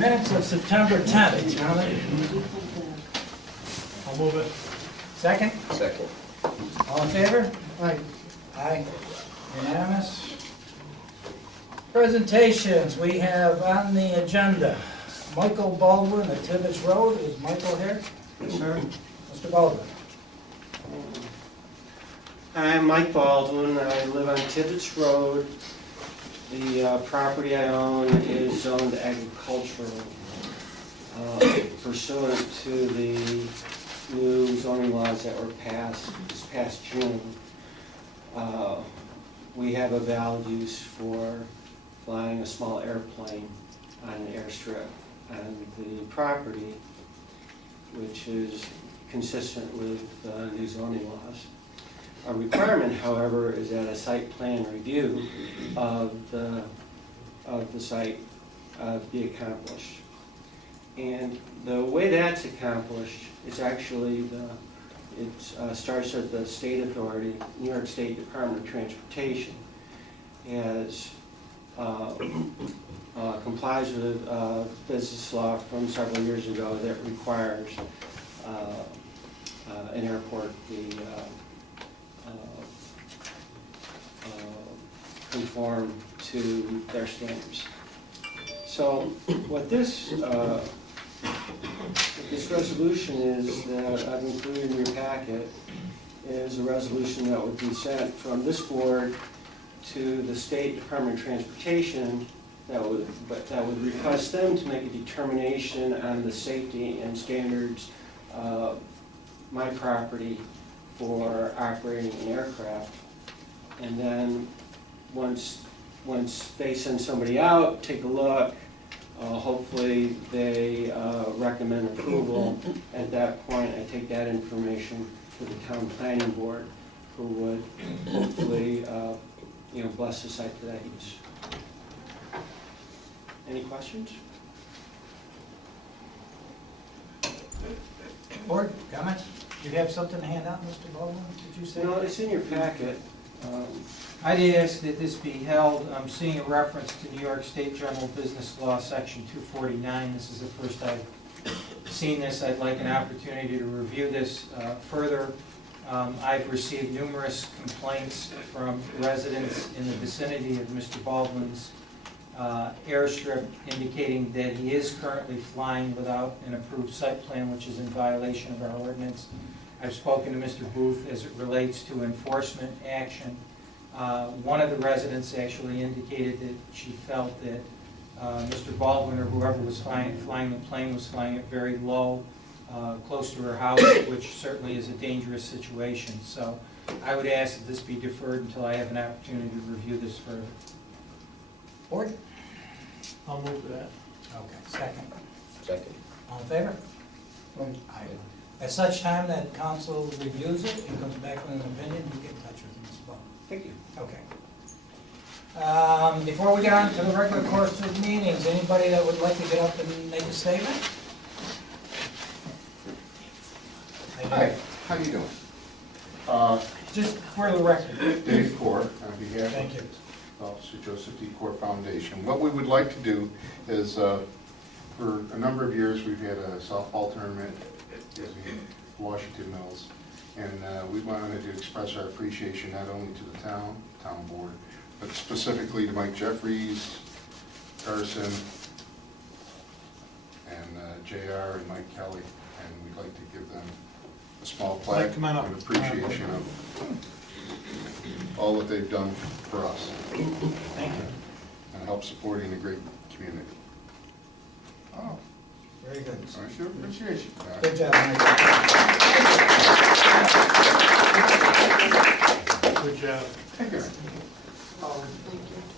Minutes of September 10th, gentlemen. I'll move it. Second? Second. All in favor? Aye. Aye. Unanimous. Presentations, we have on the agenda, Michael Baldwin at Tibbetts Road. Is Michael here? Yes, sir. Mr. Baldwin. I'm Mike Baldwin. I live on Tibbetts Road. The property I own is zoned agricultural pursuant to the new zoning laws that were passed this past June. We have a valid use for flying a small airplane on an airstrip on the property, which is consistent with new zoning laws. A requirement, however, is that a site plan review of the site be accomplished. And the way that's accomplished is actually it starts at the state authority, New York State Department of Transportation, as complies with business law from several years ago that requires an airport be conform to their standards. So what this resolution is that I've included in your packet is a resolution that would be sent from this board to the State Department of Transportation that would request them to make a determination on the safety and standards of my property for operating an aircraft. And then once they send somebody out, take a look, hopefully they recommend approval. At that point, I take that information to the town planning board, who would hopefully bless the site for that use. Any questions? Board, comments? You have something to hand out, Mr. Baldwin, did you say? No, it's in your packet. I'd ask that this be held, I'm seeing a reference to New York State General Business Law, Section 249. This is the first I've seen this. I'd like an opportunity to review this further. I've received numerous complaints from residents in the vicinity of Mr. Baldwin's airstrip indicating that he is currently flying without an approved site plan, which is in violation of our ordinance. I've spoken to Mr. Booth as it relates to enforcement action. One of the residents actually indicated that she felt that Mr. Baldwin or whoever was flying the plane was flying it very low, close to her house, which certainly is a dangerous situation. So I would ask that this be deferred until I have an opportunity to review this further. Board? I'll move that. Okay, second. Second. All in favor? Aye. At such time that council reviews it and comes back with an opinion, you get in touch with Mr. Baldwin. Thank you. Okay. Before we get on to the regular course of meetings, anybody that would like to get up and make a statement? Hi, how you doing? Just for the record. Dave Core, on behalf Thank you. of Officer Joseph D. Core Foundation. What we would like to do is, for a number of years, we've had a softball tournament at Washington Mills, and we wanted to express our appreciation not only to the town board, but specifically to Mike Jeffries, Carson, and JR and Mike Kelly, and we'd like to give them a small plaque Mike, come on up. in appreciation of all that they've done for us Thank you. and help supporting a great community. Oh, very good. I sure appreciate you. Good job, Mike. Good job. Thank you.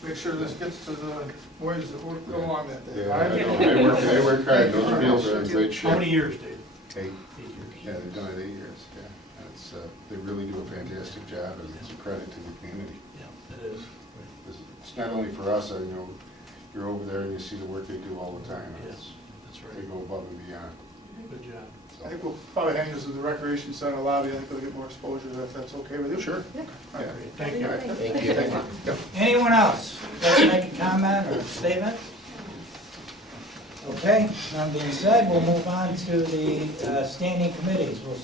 Make sure this gets to the boys that go on that day. Yeah, I know. They work hard. Those fields are in great shape. How many years, Dave? 8. 8 years. Yeah, they've done it 8 years, yeah. And it's, they really do a fantastic job, and it's a credit to the community. Yeah, it is. It's not only for us, you're over there and you see the work they do all the time. and Yes, that's They right. go above and beyond. Good job. I think we'll probably hang this in the recreation center lobby. I think we'll get more exposure if that's okay with you. Sure. Yeah. Yeah. Thank you. Thank you. Anyone else like to make a comment or statement? Okay. Okay, that being said, we'll move on to the standing committees. We'll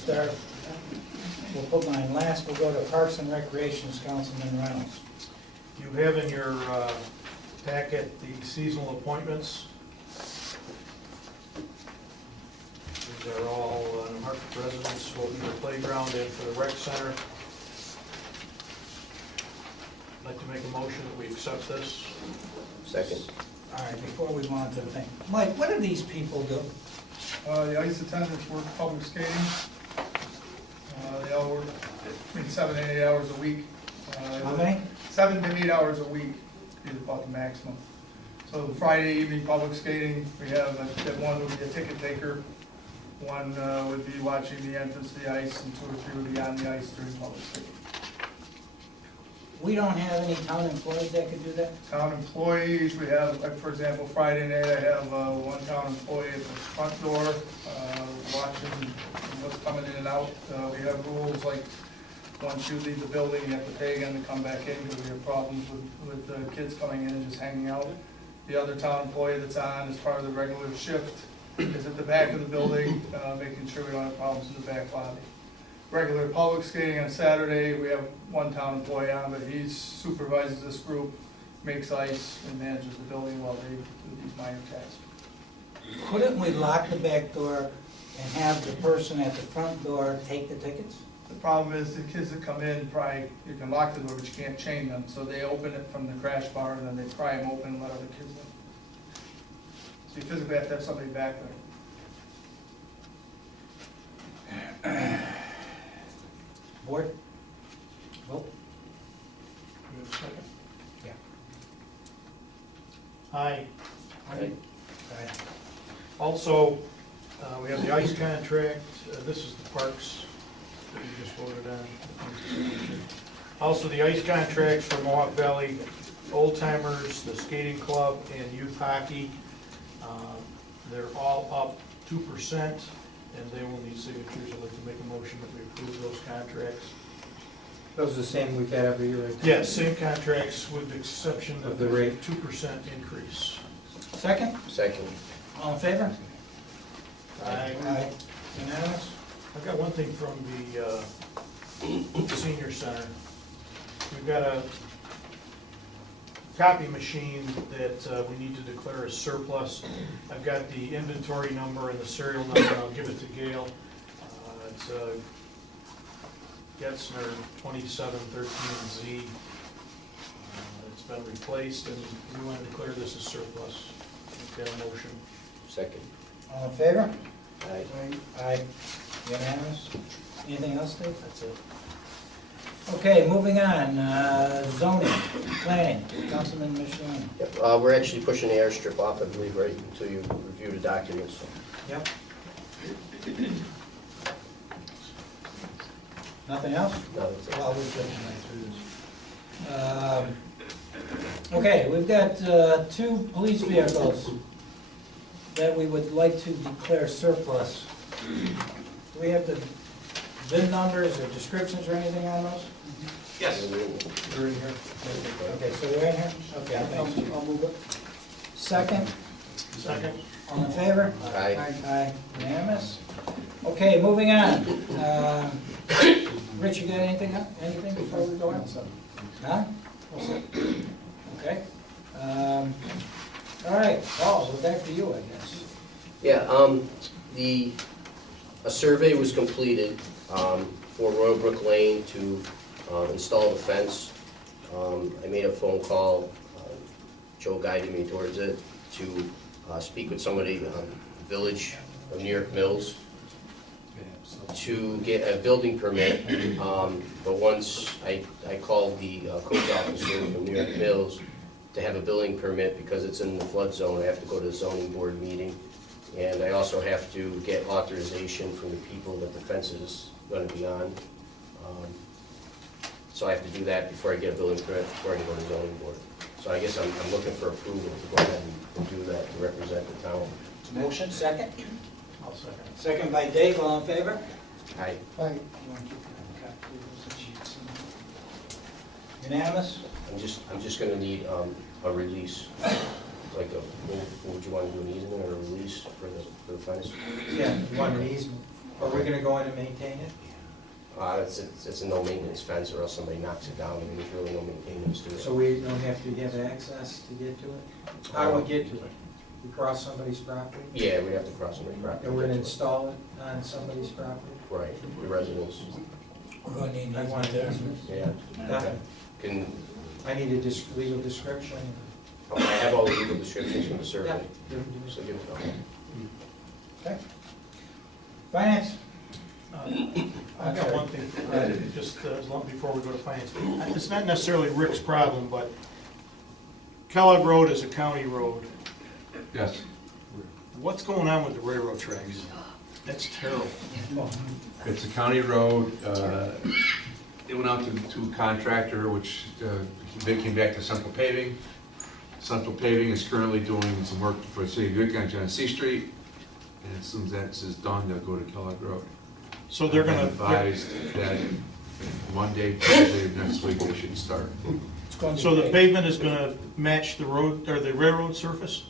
put mine last, we'll go to Parks and Recreations, Councilman Reynolds. You have in your packet the seasonal appointments. These are all Hartford residents, both for the playground and for the rec center. I'd like to make a motion that we accept this. Second. All right, before we go on to the thing, Mike, what do these people do? The ice attendants work public skating. They all work between 7 and 8 hours a week. How many? 7 to 8 hours a week is about the maximum. So Friday evening public skating, we have that one would be a ticket taker, one would be watching the entrance to the ice, and 2 or 3 would be on the ice during public skating. We don't have any town employees that could do that? Town employees, we have, like, for example, Friday night, I have one town employee at the front door, watching what's coming in and out. We have rules like, once you leave the building, you have to pay again to come back in, because we have problems with kids coming in and just hanging out. The other town employee that's on as part of the regular shift is at the back of the building, making sure we don't have problems in the back lobby. Regular public skating on Saturday, we have one town employee on, but he supervises this group, makes ice, and manages the building while they do these minor tasks. Couldn't we lock the back door and have the person at the front door take the tickets? The problem is the kids that come in, you can lock the door, but you can't chain them, so they open it from the crash bar, and then they pry them open and let other kids in. So you physically have to have somebody back there. Board? Vote? You have a second? Yeah. Aye. Aye. Aye. Also, we have the ice contract. This is the parks that we just voted on. Also, the ice contracts for Mohawk Valley Old Timers, the skating club, and youth hockey. They're all up 2%, and they will need signatures. I'd like to make a motion that we approve those contracts. Those are the same we've had every year, right? Yes, same contracts with the exception Of of the the rate. 2% increase. Second? Second. All in favor? Aye. Unanimous? I've got one thing from the senior center. We've got a copy machine that we need to declare as surplus. I've got the inventory number and the serial number, I'll give it to Gail. It's a Getzner 2713Z. It's been replaced, and we want to declare this as surplus. Get a motion. Second. All in favor? Aye. Aye. Unanimous? Anything else, Dave? That's it. Okay, moving on, zoning, planning, Councilman Michelin. Yep, we're actually pushing the airstrip off, I believe, right, until you review the documents. Yep. Nothing else? No, that's it. Well, we're just right through this. Okay, we've got 2 police vehicles that we would like to declare surplus. Do we have the VIN numbers or descriptions or anything on those? Yes. They're in here. Okay, so they're in here? Okay, thanks. I'll move it. Second, Second. all in favor? Aye. Aye, unanimous? Okay, moving on. Rich, you got anything before we go on? Huh? Okay. All right, Paul, we're back to you, I guess. Yeah, a survey was completed for Royal Brook Lane to install the fence. I made a phone call, Joe guided me towards it, to speak with somebody, Village of New York Mills, to get a building permit. But once I called the code officer from New York Mills to have a building permit, because it's in the flood zone, I have to go to the zoning board meeting. And I also have to get authorization from the people that the fence is going to be on. So I have to do that before I get a building permit, before I can go to the zoning board. So I guess I'm looking for approval to go ahead and do that to represent the town. Motion, second? I'll second. Second by Dave, all in favor? Aye. Aye. Unanimous? I'm just gonna need a release. like what would you want to do, an easement or a release for the fence? Yeah, you want an easement. Are we gonna go in and maintain it? It's a no maintenance fence or else somebody knocks it down, I mean, there's really no maintenance to it. So we don't have to have access to get to it? How do we get to it? We cross somebody's property? Yeah, we have to cross somebody's property. And we're gonna install it on somebody's property? Right, the residents, We're gonna need I an want easement an there. easement. yeah. Nothing. Can, I need a legal description. I have all the legal descriptions from the survey, Yeah. so give it to them. Okay. Finance? I've got one thing, just as long before we go to finance. It's not necessarily Rick's problem, but Kellogg Road is a county road. Yes. What's going on with the railroad tracks? That's terrible. It's a county road. It went out to a contractor, which they came back to Central Paving. Central Paving is currently doing some work for the city of Utica on Genesee Street. And as soon as that is done, they'll go to Kellogg Road. So they're I've been gonna, advised that Monday, Tuesday of next week, they should start. It's going to so the be- pavement is gonna match the road, or the railroad surface?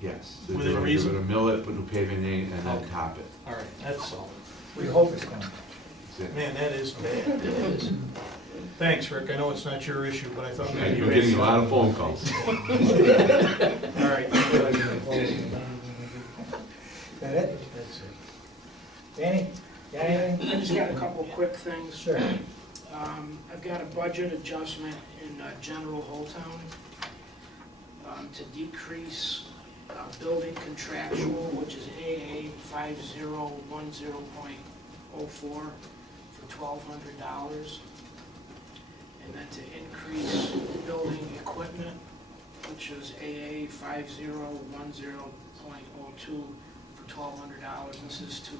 Yes. They're Within gonna reason? mill it, put new paving in, and then Okay. top it. All right, that's all. We hope it's going to. That's it. Man, that is bad. That is. Thanks, Rick. I know it's not your issue, but I thought And maybe you you're had getting a lot some. of phone calls. All right. That it? That's it. Danny, got anything? I just got a couple quick things. Sure. I've got a budget adjustment in general whole town to decrease building contractual, which is AA 5010.04 for $1,200. And then to increase building equipment, which is AA 5010.02 for $1,200. This is to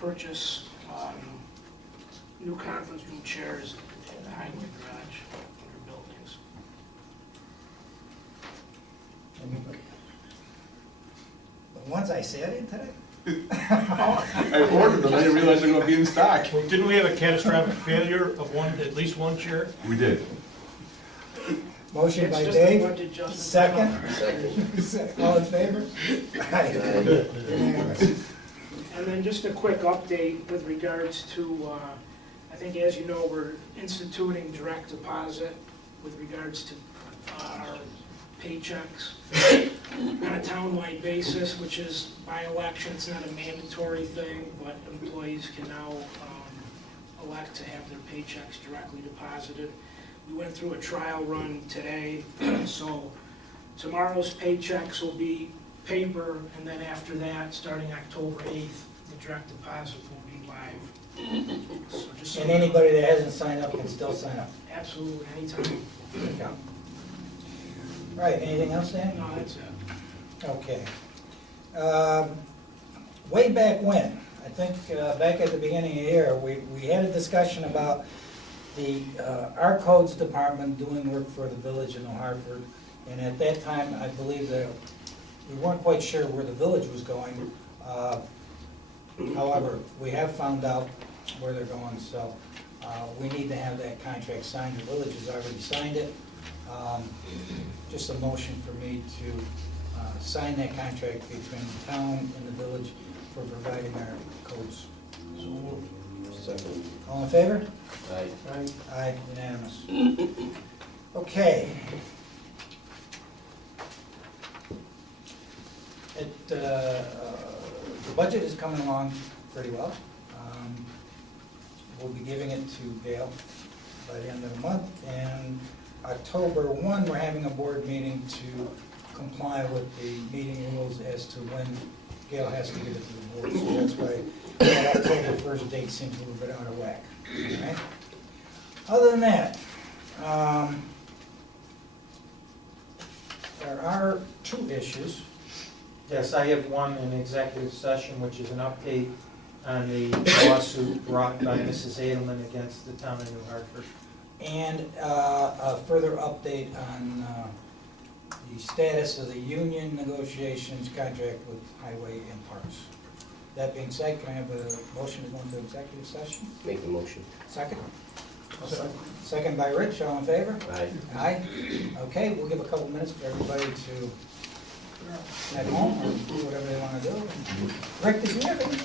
purchase new conference room chairs in the highway garage under buildings. The ones I said in today? I ordered them, I didn't realize they were gonna be in stock. Well, didn't we have a catastrophic failure of at least one chair? We did. Motion It's by just a Dave, budget adjustment. second. All in favor? Aye. Unanimous. And then just a quick update with regards to, I think as you know, we're instituting direct deposit with regards to our paychecks on a townwide basis, which is by election, it's not a mandatory thing, but employees can now elect to have their paychecks directly deposited. We went through a trial run today, so tomorrow's paychecks will be paper, and then after that, starting October 8th, the direct deposit will be live. So just so And you know. anybody that hasn't signed up can still sign up. Absolutely, anytime. Yeah. Right, anything else, Dan? No, that's it. Okay. Way back when, I think back at the beginning of the year, we had a discussion about our codes department doing work for the village in New Hartford. And at that time, I believe that we weren't quite sure where the village was going. However, we have found out where they're going, so we need to have that contract signed. The village has already signed it. Just a motion for me to sign that contract between the town and the village for providing our codes. Second. All in favor? Aye. Aye, unanimous. Okay. The budget is coming along pretty well. We'll be giving it to Gail by the end of the month, and October 1, we're having a board meeting to comply with the meeting rules as to when Gail has to give it to the board, so that's why that October 1st date seems a little bit out of whack. All right? Other than that, there are two issues. Yes, I have one in executive session, which is an update on the lawsuit brought by Mrs. Edelman against the town of New Hartford. And a further update on the status of the union negotiations contract with Highway and Parks. That being said, can I have a motion to go into executive session? Make the motion. Second? Second by Rich, all in favor? Aye. Aye. Okay, we'll give a couple minutes for everybody to at home or do whatever they wanna do. Rick, did you have any